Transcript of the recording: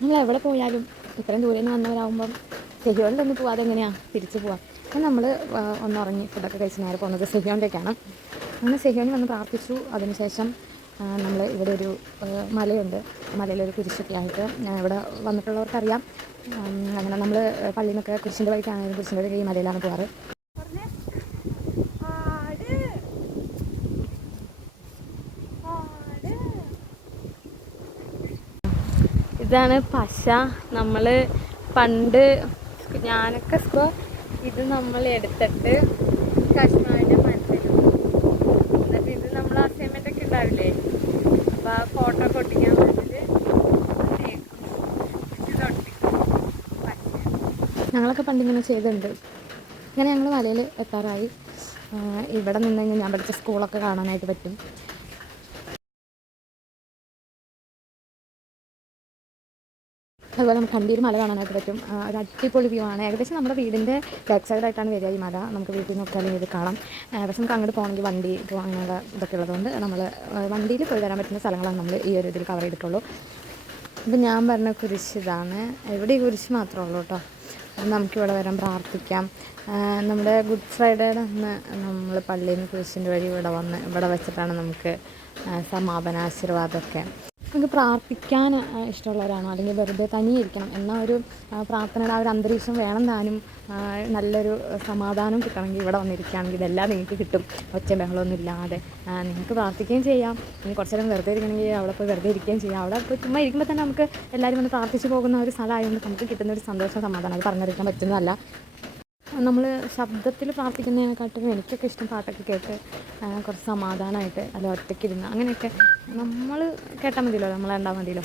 നമ്മൾ എവിടെ പോയാലും ഇത്രയും ദൂരെ നിന്ന് വന്നവരാകുമ്പം സെഹിയോണിലൊന്നും പോകാതെ എങ്ങനെയാണ് തിരിച്ച് പോവാം. അപ്പം നമ്മൾ ഒന്നുറങ്ങി ഫുഡൊക്കെ കഴിച്ച് നേരെ പോകുന്നത് സെഹിയോണിലേക്കാണ്. അങ്ങനെ സെഹിയോണിൽ വന്ന് പ്രാർത്ഥിച്ചു. അതിനുശേഷം നമ്മൾ ഇവിടെ ഒരു മലയുണ്ട്, മലയിലൊരു കുരിശൊക്കെ ആയിട്ട് ഇവിടെ വന്നിട്ടുള്ളവർക്കറിയാം. അങ്ങനെ നമ്മൾ പള്ളിയിൽ നിന്നൊക്കെ കുരിശിൻ്റെ വഴിക്കാണെങ്കിലും കുരിശിൻ്റെ വഴി ഈ മലയിലാണ് പോകാറ്. ഇതാണ് പശ. നമ്മൾ പണ്ട് ഞാനൊക്കെ ഇത് നമ്മൾ എടുത്തിട്ട് കശ്മീരിൻ്റെ മരത്തിലും എന്നിട്ട് ഇത് നമ്മൾ അസൈൻമെൻ്റൊക്കെ ഉണ്ടാവില്ലേ, അപ്പോൾ ആ ഫോട്ടോ പൊട്ടിക്കാൻ വേണ്ടിയിട്ട് ഞങ്ങളൊക്കെ പണ്ടിങ്ങനെ ചെയ്തിട്ടുണ്ട്. ഇങ്ങനെ ഞങ്ങൾ മലയിൽ എത്താറായി. ഇവിടെ നിന്ന് കഴിഞ്ഞാൽ ഞാൻ പഠിച്ച സ്കൂളൊക്കെ കാണാനായിട്ട് പറ്റും. അതുപോലെ നമുക്ക് കണ്ടിയിൽ മല കാണാനായിട്ട് പറ്റും. ഒരു അടിപൊളി വ്യൂ ആണ്. ഏകദേശം നമ്മുടെ വീടിൻ്റെ ബാക്ക് സൈഡായിട്ടാണ് വരിക ഈ മല. നമുക്ക് വീട്ടിൽ നിന്ന് നോക്കിയാലും ഇത് കാണാം. പക്ഷെ നമുക്ക് അങ്ങോട്ട് പോകണമെങ്കിൽ വണ്ടി അങ്ങനെയുള്ള ഇതൊക്കെ ഉള്ളതുകൊണ്ട് നമ്മൾ വണ്ടിയിൽ പോയി വരാൻ പറ്റുന്ന സ്ഥലങ്ങളാണ് നമ്മൾ ഈ ഒരു ഇതിൽ കവർ ചെയ്തിട്ടുള്ളൂ. ഇപ്പം ഞാൻ പറഞ്ഞ കുരിശ് ഇതാണ്. ഇവിടെ ഈ കുരിശ് മാത്രമേ ഉള്ളൂ കേട്ടോ. നമുക്കിവിടെ വരാൻ പ്രാർത്ഥിക്കാം. നമ്മുടെ ഗുഡ് ഫ്രൈഡേയുടെ അന്ന് നമ്മൾ പള്ളിയിൽ നിന്ന് കുരിശിൻ്റെ വഴി ഇവിടെ വെച്ചിട്ടാണ് നമുക്ക് സമാപനാശീർവാദമൊക്കെ. നമുക്ക് പ്രാർത്ഥിക്കാൻ ഇഷ്ടമുള്ളവരാണോ, അല്ലെങ്കിൽ വെറുതെ തനിയിരിക്കണം എന്ന ഒരു പ്രാർത്ഥനയുടെ ആ ഒരു അന്തരീക്ഷം വേണം താനും. നല്ലൊരു സമാധാനം കിട്ടണമെങ്കിൽ ഇവിടെ വന്നിരിക്കുകയാണെങ്കിൽ ഇതെല്ലാം നിങ്ങൾക്ക് കിട്ടും. ഒച്ച ബഹളമൊന്നും ഇല്ലാതെ നിങ്ങൾക്ക് പ്രാർത്ഥിക്കുകയും ചെയ്യാം. ഇനി കുറച്ച് നേരം വെറുതെ ഇരിക്കണമെങ്കിൽ അവിടെ പോയി വെറുതെ ഇരിക്കുകയും ചെയ്യാം. അവിടെ പോയി ചുമ്മാ ഇരിക്കുമ്പോൾ തന്നെ നമുക്ക് എല്ലാവരും വന്ന് പ്രാർത്ഥിച്ച് പോകുന്ന ഒരു സ്ഥലമായതുകൊണ്ട് നമുക്ക് കിട്ടുന്ന ഒരു സന്തോഷം സമാധാനം അത് പറഞ്ഞറിയിക്കാൻ പറ്റുന്നതല്ല. നമ്മൾ ശബ്ദത്തിൽ പ്രാർത്ഥിക്കുന്നതിനെക്കാട്ടും എനിക്കൊക്കെ ഇഷ്ടം പാട്ടൊക്കെ കേട്ട് കുറച്ച് സമാധാനമായിട്ട് അല്ല ഒറ്റയ്ക്കിരുന്ന് അങ്ങനെയൊക്കെ നമ്മൾ കേട്ടാൽ മതിയല്ലോ, നമ്മളെ ഉണ്ടാൽ മതിയല്ലോ.